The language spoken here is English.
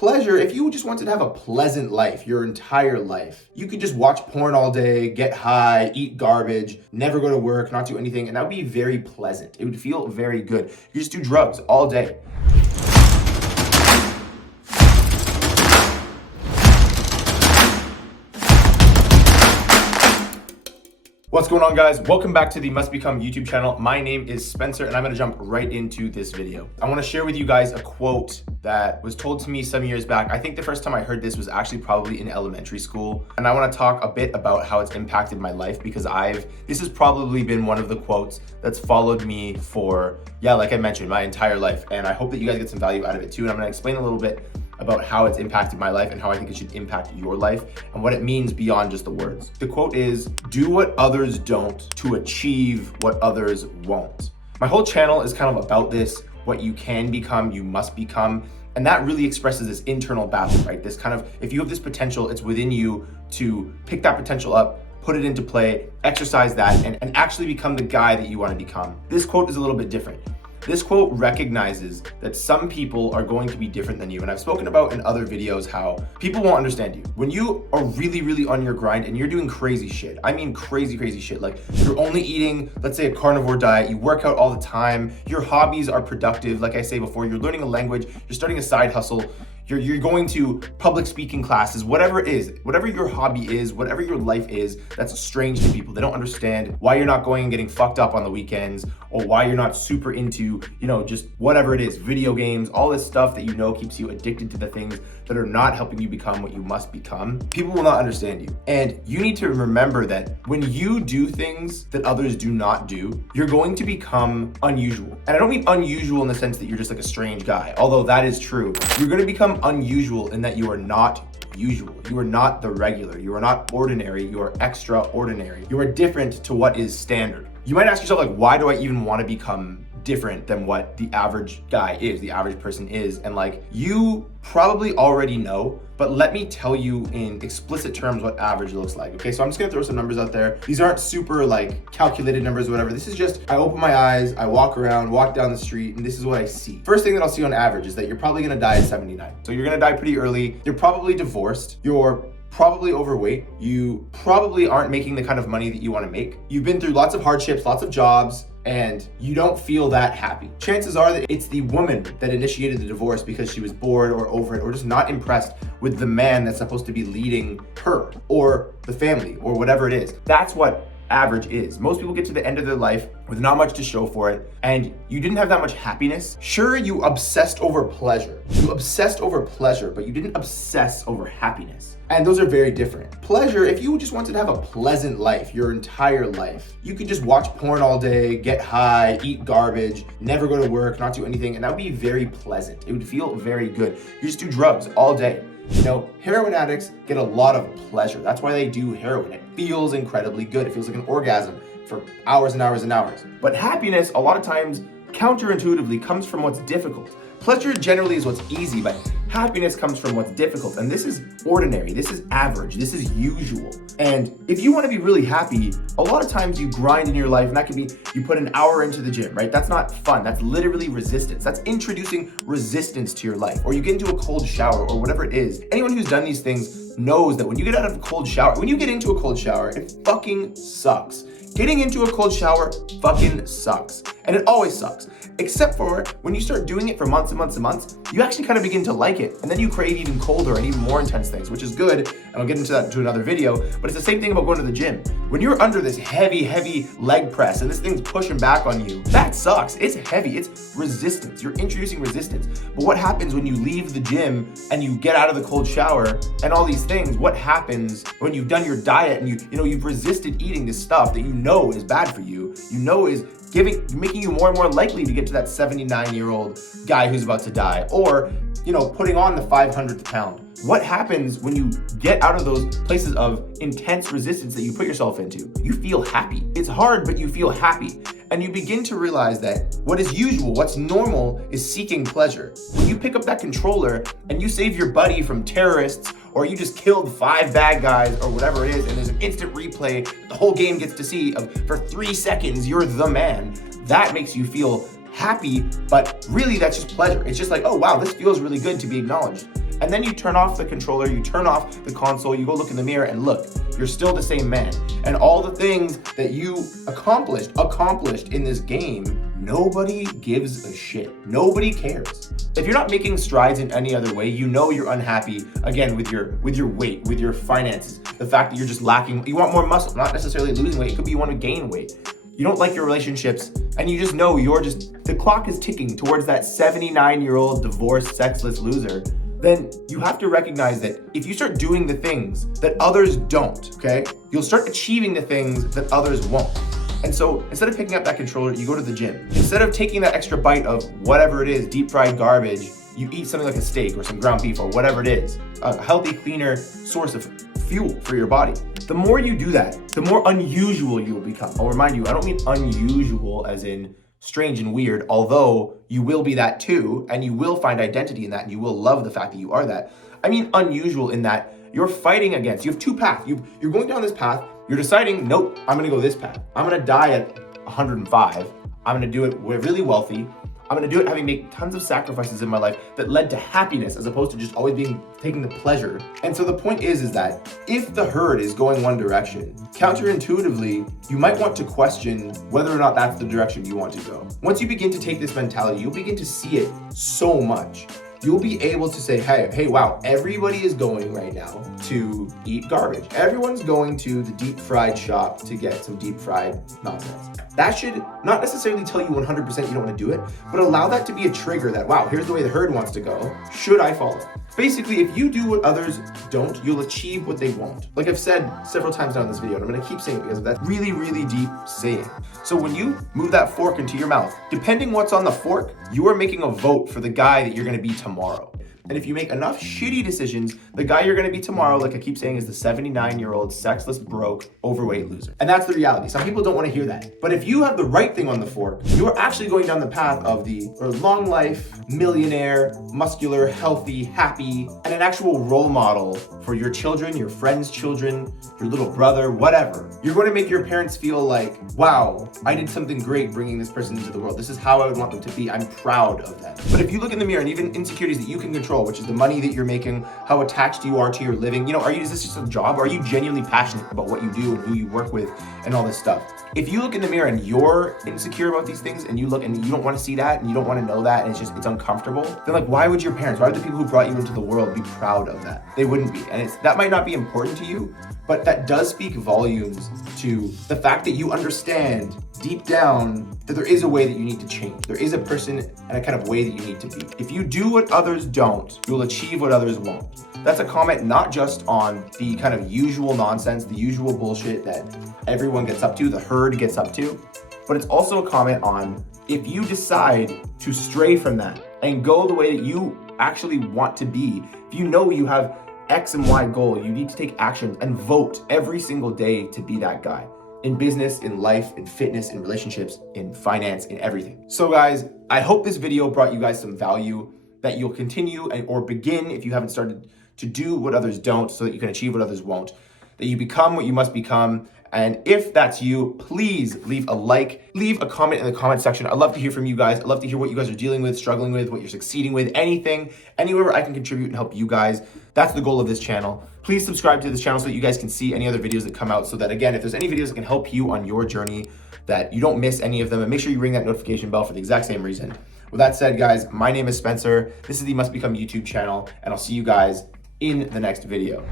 Pleasure, if you just wanted to have a pleasant life your entire life, you could just watch porn all day, get high, eat garbage, never go to work, not do anything, and that would be very pleasant. It would feel very good. You just do drugs all day. What's going on, guys? Welcome back to the Must Become YouTube channel. My name is Spencer and I'm gonna jump right into this video. I wanna share with you guys a quote that was told to me some years back. I think the first time I heard this was actually probably in elementary school. And I wanna talk a bit about how it's impacted my life because this has probably been one of the quotes that's followed me for, like I mentioned, my entire life. And I hope that you guys get some value out of it too. And I'm gonna explain a little bit about how it's impacted my life and how I think it should impact your life and what it means beyond just the words. The quote is, "Do what others don't to achieve what others won't." My whole channel is kind of about this. What you can become, you must become. And that really expresses this internal battle, right? This kind of, if you have this potential, it's within you to pick that potential up, put it into play, exercise that, and actually become the guy that you want to become. This quote is a little bit different. This quote recognizes that some people are going to be different than you. And I've spoken about in other videos how people won't understand you. When you are really, really on your grind and you're doing crazy shit, I mean crazy shit. Like you're only eating, let's say, a carnivore diet, you work out all the time, your hobbies are productive. Like I say before, you're learning a language, you're starting a side hustle, you're going to public speaking classes, whatever it is, whatever your hobby is, whatever your life is, that's strange to people. They don't understand why you're not going and getting fucked up on the weekends or why you're not super into, just whatever it is, video games, all this stuff that keeps you addicted to the things that are not helping you become what you must become. People will not understand you. And you need to remember that when you do things that others do not do, you're going to become unusual. And I don't mean unusual in the sense that you're just like a strange guy, although that is true. You're gonna become unusual in that you are not usual. You are not the regular. You are not ordinary. You are extraordinary. You are different to what is standard. You might ask yourself, like, why do I even want to become different than what the average guy is, the average person is? And like, you probably already know, but let me tell you in explicit terms what average looks like. Okay, so I'm just gonna throw some numbers out there. These aren't super like calculated numbers or whatever. This is just, I open my eyes, I walk around, walk down the street, and this is what I see. First thing that I'll see on average is that you're probably gonna die at 79. So you're gonna die pretty early. You're probably divorced. You're probably overweight. You probably aren't making the kind of money that you want to make. You've been through lots of hardships, lots of jobs, and you don't feel that happy. Chances are that it's the woman that initiated the divorce because she was bored or over it or just not impressed with the man that's supposed to be leading her or the family or whatever it is. That's what average is. Most people get to the end of their life with not much to show for it, and you didn't have that much happiness. Sure, you obsessed over pleasure. You obsessed over pleasure, but you didn't obsess over happiness. And those are very different. Pleasure, if you just wanted to have a pleasant life your entire life, you could just watch porn all day, get high, eat garbage, never go to work, not do anything, and that would be very pleasant. It would feel very good. You just do drugs all day. Heroin addicts get a lot of pleasure. That's why they do heroin. It feels incredibly good. It feels like an orgasm for hours and hours and hours. But happiness, a lot of times, counterintuitively comes from what's difficult. Pleasure generally is what's easy, but happiness comes from what's difficult. And this is ordinary, this is average, this is usual. And if you want to be really happy, a lot of times you grind in your life, and that could be you put an hour into the gym, right? That's not fun. That's literally resistance. That's introducing resistance to your life. Or you get into a cold shower or whatever it is. Anyone who's done these things knows that when you get out of a cold shower, when you get into a cold shower, it fucking sucks. Getting into a cold shower fucking sucks. And it always sucks. Except for when you start doing it for months and months and months, you actually kind of begin to like it. And then you crave even colder and even more intense things, which is good. And I'll get into that to another video, but it's the same thing about going to the gym. When you're under this heavy leg press and this thing's pushing back on you, that sucks. It's heavy, it's resistance. You're introducing resistance. But what happens when you leave the gym and you get out of the cold shower and all these things? What happens when you've done your diet and you've resisted eating this stuff that you know is bad for you, is making you more and more likely to get to that 79-year-old guy who's about to die, or putting on the 500th pound. What happens when you get out of those places of intense resistance that you put yourself into? You feel happy. It's hard, but you feel happy. And you begin to realize that what is usual, what's normal, is seeking pleasure. When you pick up that controller and you save your buddy from terrorists, or you just killed 5 bad guys or whatever it is, and there's an instant replay the whole game gets to see of for 3 seconds, you're the man, that makes you feel happy, but really that's just pleasure. It's just like, oh wow, this feels really good to be acknowledged. And then you turn off the controller, you turn off the console, you go look in the mirror and look, you're still the same man. And all the things that you accomplished in this game, nobody gives a shit. Nobody cares. If you're not making strides in any other way, you know you're unhappy, again, with your weight, with your finances, the fact that you're just lacking, you want more muscle, not necessarily losing weight, it could be you want to gain weight. You don't like your relationships, and you just know the clock is ticking towards that 79-year-old divorced, sexless loser. Then you have to recognize that if you start doing the things that others don't, okay, you'll start achieving the things that others won't. And so instead of picking up that controller, you go to the gym. Instead of taking that extra bite of whatever it is, deep fried garbage, you eat something like a steak or some ground beef or whatever it is, a healthy, cleaner source of fuel for your body. The more you do that, the more unusual you will become. I'll remind you, I don't mean unusual as in strange and weird, although you will be that too, and you will find identity in that, and you will love the fact that you are that. I mean unusual in that you're fighting against, you have two paths. You're going down this path, you're deciding, nope, I'm gonna go this path. I'm gonna die at 105. I'm gonna do it really wealthy. I'm gonna do it having made tons of sacrifices in my life that led to happiness as opposed to just always taking the pleasure. And so the point is that if the herd is going one direction, counterintuitively, you might want to question whether or not that's the direction you want to go. Once you begin to take this mentality, you'll begin to see it so much. You'll be able to say, hey, wow, everybody is going right now to eat garbage. Everyone's going to the deep fried shop to get some deep fried nonsense. That should not necessarily tell you 100% you don't want to do it, but allow that to be a trigger that, wow, here's the way the herd wants to go. Should I follow? Basically, if you do what others don't, you'll achieve what they won't. Like I've said several times now in this video, and I'm gonna keep saying it because of that really, really deep saying. So when you move that fork into your mouth, depending what's on the fork, you are making a vote for the guy that you're gonna be tomorrow. And if you make enough shitty decisions, the guy you're gonna be tomorrow, like I keep saying, is the 79-year-old, sexless, broke, overweight loser. And that's the reality. Some people don't wanna hear that. But if you have the right thing on the fork, you are actually going down the path of the long life, millionaire, muscular, healthy, happy, and an actual role model for your children, your friends' children, your little brother, whatever. You're going to make your parents feel like, wow, I did something great bringing this person into the world. This is how I would want them to be. I'm proud of them. But if you look in the mirror and even insecurities that you can control, which is the money that you're making, how attached you are to your living, is this just a job? Or are you genuinely passionate about what you do and who you work with and all this stuff? If you look in the mirror and you're insecure about these things and you look and you don't want to see that and you don't want to know that and it's uncomfortable, then like, why would your parents, why would the people who brought you into the world be proud of that? They wouldn't be. And that might not be important to you, but that does speak volumes to the fact that you understand deep down that there is a way that you need to change. There is a person and a kind of way that you need to be. If you do what others don't, you'll achieve what others won't. That's a comment not just on the kind of usual nonsense, the usual bullshit that everyone gets up to, the herd gets up to, but it's also a comment on if you decide to stray from that and go the way that you actually want to be, if you know you have X and Y goal, you need to take actions and vote every single day to be that guy. In business, in life, in fitness, in relationships, in finance, in everything. So guys, I hope this video brought you guys some value that you'll continue or begin if you haven't started to do what others don't so that you can achieve what others won't, that you become what you must become. And if that's you, please leave a like, leave a comment in the comment section. I'd love to hear from you guys. I'd love to hear what you guys are dealing with, struggling with, what you're succeeding with, anything, anywhere I can contribute and help you guys. That's the goal of this channel. Please subscribe to this channel so that you guys can see any other videos that come out, so that again, if there's any videos that can help you on your journey, that you don't miss any of them, and make sure you ring that notification bell for the exact same reason. With that said, guys, my name is Spencer. This is the Must Become YouTube channel, and I'll see you guys in the next video.